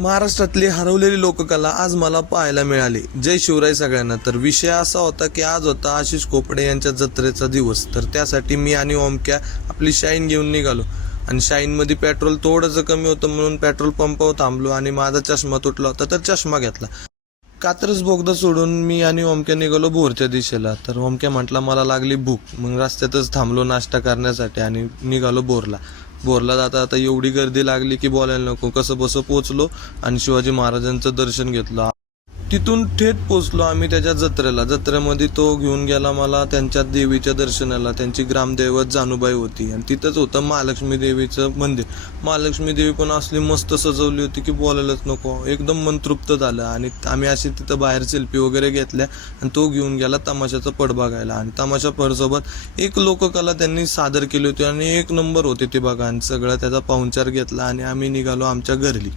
महाराष्ट्रातली हरवलेली लोककला आज मला पाहायला मिळाली. जय शिवराय सगळ्यांना. तर विषय असा होता की आज होता आशिष कोपडे यांच्या जत्रेचा दिवस. तर त्यासाठी मी आणि ओमक्या आपली शाईन घेऊन निघालो आणि शाईनमध्ये पेट्रोल थोडंसं कमी होतं म्हणून पेट्रोल पंपावर थांबलो आणि माझा चष्मा तुटला होता तर चष्मा घेतला. कात्रज बोगदा सोडून मी आणि ओमक्या निघालो भोरच्या दिशेला. तर ओमक्या म्हटला मला लागली भूक. मग रस्त्यातच थांबलो नाश्ता करण्यासाठी आणि निघालो बोरला जाता आता एवढी गर्दी लागली की बोलायला नको. कसं बसं पोचलो आणि शिवाजी महाराजांचं दर्शन घेतलं. तिथून थेट पोचलो आम्ही त्याच्या जत्रेमध्ये. तो घेऊन गेला मला त्यांच्या देवीच्या दर्शनाला. त्यांची ग्रामदैवत जानूबाई होती आणि तिथंच होतं महालक्ष्मी देवीचं मंदिर. महालक्ष्मी देवी पण असली मस्त सजवली होती की बोलायलाच नको. एकदम मन तृप्त झालं आणि आम्ही अशी तिथं बाहेर सेल्फी वगैरे घेतल्या आणि तो घेऊन गेला तमाशाचं पड बघायला. आणि तमाशा पडसोबत एक लोककला त्यांनी सादर केली होती आणि एक नंबर होती ती बघा. आणि सगळं त्याचा पाहुणचार घेतला आणि आम्ही निघालो आमच्या घरी.